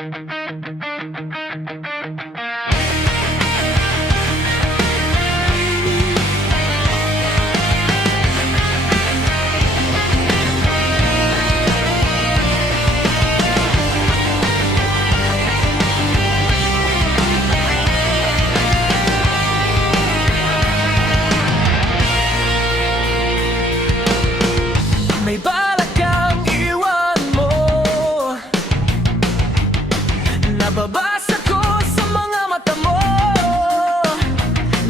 May balak kang iwan mo. Nababasa ko sa mga mata mo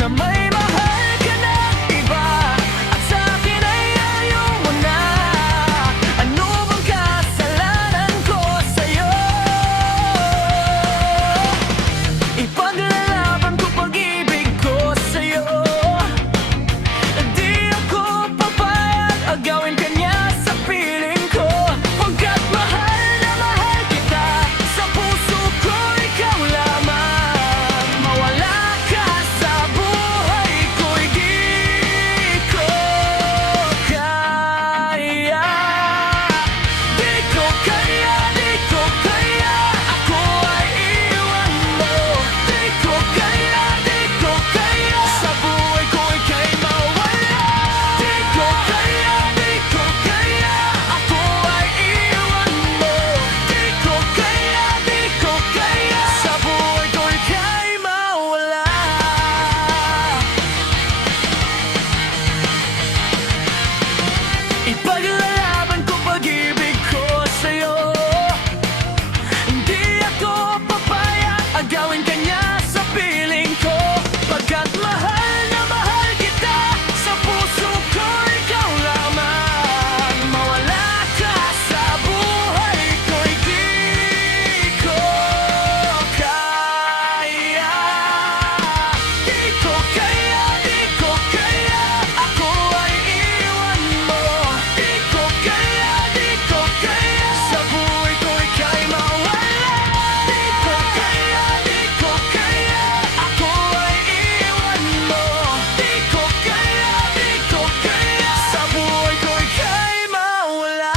na may mahal ka ng iba, at sa akin ay ayaw mo na. Ano bang kasalanan ko sa'yo? Ipaglalaban ko pag-ibig ko sa'yo. Di ako papayag agawin ka niya sa piling ko, pagkat mahal na mahal kita. Sa puso ko ikaw lamang, mawala ka sa buhay ko'y di ko kaya. Di ko kaya, di ko kaya, ako ay iwan mo. Di ko kaya, di ko kaya, sa buhay ko ika'y mawala. Di ko kaya, di ko kaya, ako ay iwan mo. Di ko kaya, di ko kaya, sa buhay ko ika'y mawala. Ipaglalaban ko pag-ibig ko sa'yo. Hindi ako papayag agawin ka niya sa piling ko, pagkat mahal na mahal kita. Sa puso ko ikaw lamang, mawala ka sa buhay ko'y di ko kaya. Di ko kaya, di ko kaya, ako ay iwan mo. Di ko kaya, di ko kaya, sa buhay ko ika'y mawala. Di ko kaya, di ko kaya, ako ay iwan mo. Di ko kaya, di ko kaya, sa buhay ko ika'y mawala.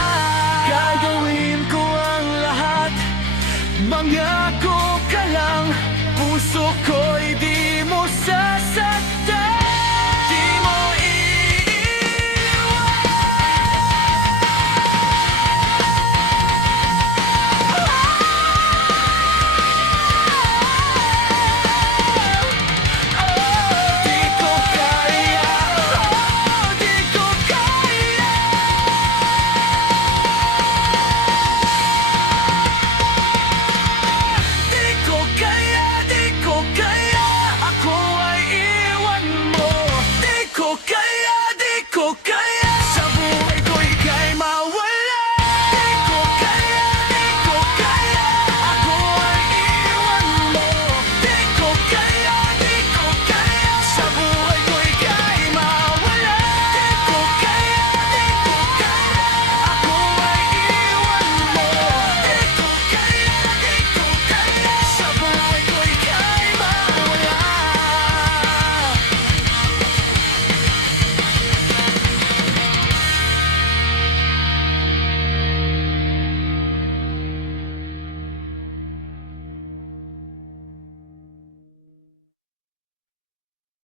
Gagawin ko ang lahat, mangako ka lang, puso ko'y di mo sasaktan.